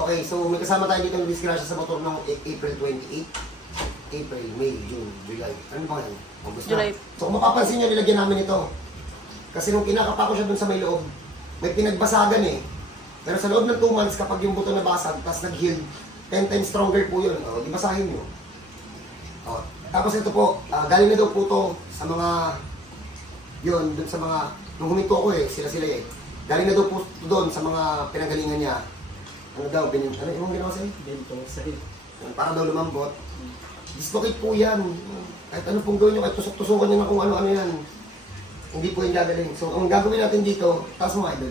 Okay, so may kasama tayo dito ng disgrasya sa motor ng April 28. April, May, June, July. Ano ba yan? August na. July. So kung mapapansin nyo, nilagyan namin ito. Kasi nung kinakapa ko siya dun sa may loob, may pinagbasagan eh. Pero sa loob ng 2 months, kapag yung buto nabasag, tapos nag-heal, 10 times stronger po yun. O, di basahin nyo. O, tapos ito po, galing na daw po to sa mga, yun, dun sa mga, nung huminto ako eh, sila eh. Galing na daw po doon sa mga pinagalingan niya. Ano daw, ano yung ginawa sa'yo? Bento sa'yo. Para daw lumambot. Dislocate po yan. Kahit ano pong gawin nyo, kahit tusok-tusukan nyo na kung ano-ano yan. Hindi po yung gagaling. So, ang gagawin natin dito, taas mo idol.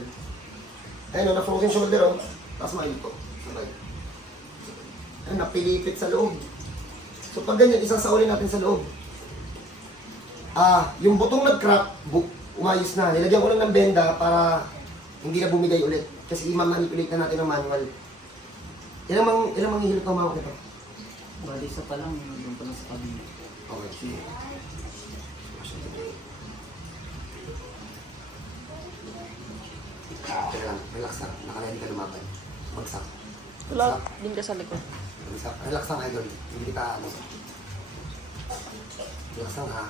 Ayun o, na-frozen shoulder o. Taas mo idol po. Sabay. Ayun, napilipit sa loob. So, pag ganyan, isang saulin natin sa loob. Yung butong nag-crack, umayos na. Nilagyan ko lang ng benda para hindi na bumigay ulit. Kasi i-manipulate na natin ng manual. Ilang manghihilot na umawak ito? Bali isa pa lang, yung pa lang sa kabila. Okay, sige. Teka lang, relax lang. Nakalali ka lumaban. Bagsak. Wala, din ka sa likod. Bagsak. Relax lang, idol. Hindi kita ano. Relax lang ha.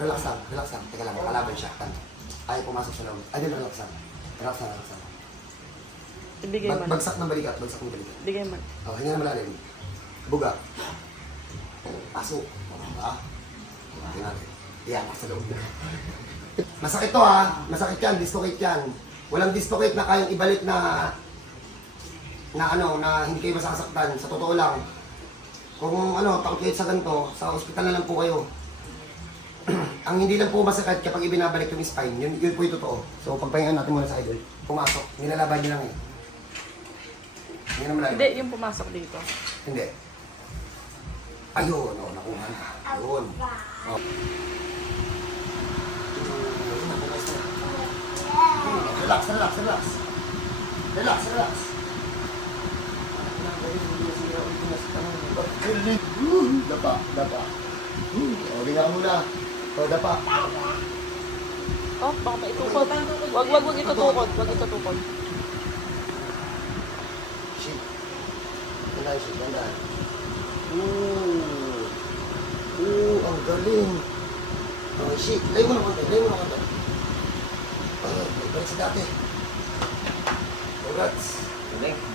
Relax lang. Relax lang. Teka lang, makalaban siya. Ayaw pumasok sa loob. Idol, relax lang. Relax lang. Ibigay man. Bagsak ng balikat. Ibigay man. Oh, hinga na malalim. Buga. Pasok. Ah. Okay natin. Yan, nasa loob na. Masakit to ha. Masakit yan. Dislocate yan. Walang dislocate na kayang ibalik na hindi kayo masasaktan. Sa totoo lang. Kung takot kayo sa ganito, sa ospital na lang po kayo. Ang hindi lang po masakit kapag ibinabalik yung spine, yun po yung totoo. So pagpahingan natin muna sa idol. Pumasok. Nilalaban nyo lang eh. Hindi na malalim. Hindi, yung pumasok dito. Hindi. Ayun, nakuha na. Ayun. Oh. Relax. Dapa. Okay nga muna. Dapa. Oh, baka maitukod. Wag itutukod. Wag itutukod. Shit. Ganda. Ang galing. Oh, shit. Layo mo na konti. Balik sa dati. Congrats.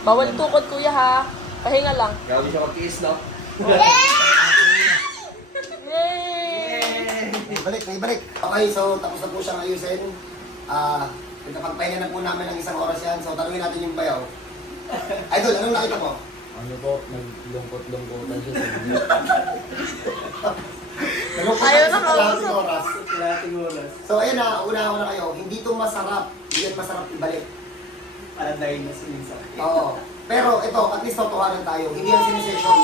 Bawal itukod, kuya, ha? Pahinga lang. Grabe siya mag-kiss, no? Yay! Balik. Okay, so tapos na po siyang ayusin. Nagkapagpahinga na po namin ng 1 oras yan. So tanungin natin yung bayaw. Idol, anong nakita mo? Ano po, naglungkot-lungkotan siya sa inyo. Ayaw na kalahating oras. Kalating oras. So ayun na, una kayo. Hindi ito masarap. Hindi yan masarap ibalik. Para dahil na sinisa. Oo. Pero ito, at least totohanan tayo. Hindi yan sinisession.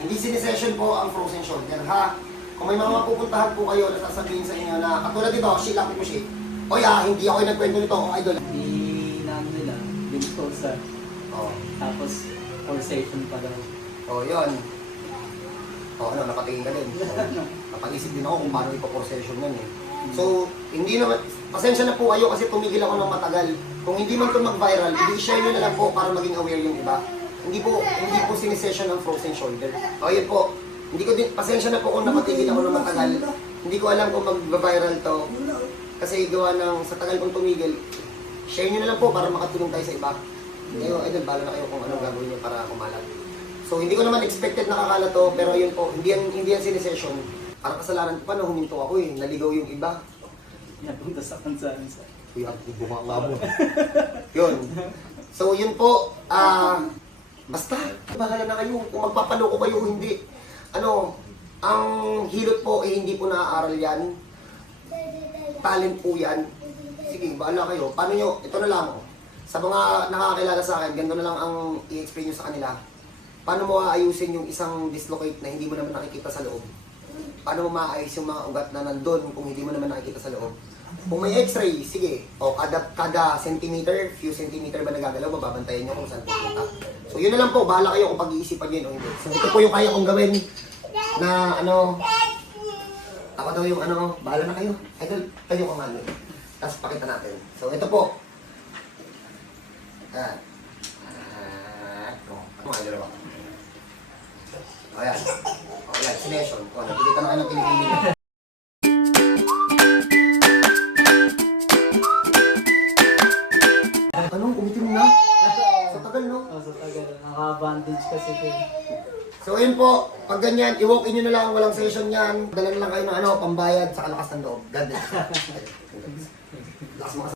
Hindi sinisession po ang frozen shoulder, ha? Kung may mga mapupuntahan po kayo na sasabihin sa inyo na katulad dito, lapit mo shit. Oy hindi ako yung nagkwento nito, idol. Di namin nila, bento sa, Oo. tapos pulsation pa daw. Yun. Napatingin ka din. Napag-isip din ako kung paano ipaprocession yan eh. So, hindi naman, pasensya na po kayo kasi tumigil ako ng matagal. Kung hindi man ito mag-viral, i-share nyo na lang po para maging aware yung iba. Hindi po sinisession ng frozen shoulder. Yun po. Pasensya na po kung napatigil ako ng matagal. Hindi ko alam kung mag-viral to. Kasi gawa ng, sa tagal kong tumigil, share nyo na lang po para makatulong tayo sa iba. Ngayon, idol, bala na kayo kung anong gagawin nyo para kumalat. So, hindi ko naman expected na kakalat to, pero yun po, hindi yan sinisession. Para kasalanan ko pa na huminto ako eh, naligaw yung iba. Napunta sa kansahan sa. Kuya, bumaka nga mo. Yun. So, yun po, basta, bahala na kayo kung magpapaloko kayo o hindi. Ang hilot po eh hindi po naaaral yan. Talent po yan. Sige, bahala kayo. Paano nyo, ito na lang. Sa mga nakakakilala sa akin, ganito na lang ang i-explain nyo sa kanila. Paano mo aayusin yung isang dislocate na hindi mo naman nakikita sa loob? Paano mo maayos yung mga ugat na nandun kung hindi mo naman nakikita sa loob? Kung may x-ray, sige. Kada centimeter, few centimeter ba nagagalaw, mababantayan nyo kung saan pupunta. So yun na lang po, bahala kayo kung pag-iisipan yun o hindi. So ito po yung kaya kong gawin na ako daw yung bahala na kayo. Idol, kayo kung ano. Tapos pakita natin. So ito po. Yan. Mga dalawa. O yan. O yan, sinesyon. O, nagkikita na kayo ng kinikini. Anong umitim na? Sa tagal, no? Oh, sa tagal. Naka-bandage kasi ito. So ayun po, pag ganyan, i-walk in nyo na lang, walang session yan. Dala na lang kayo ng pambayad sa kalakas ng loob. God bless. Lakas mga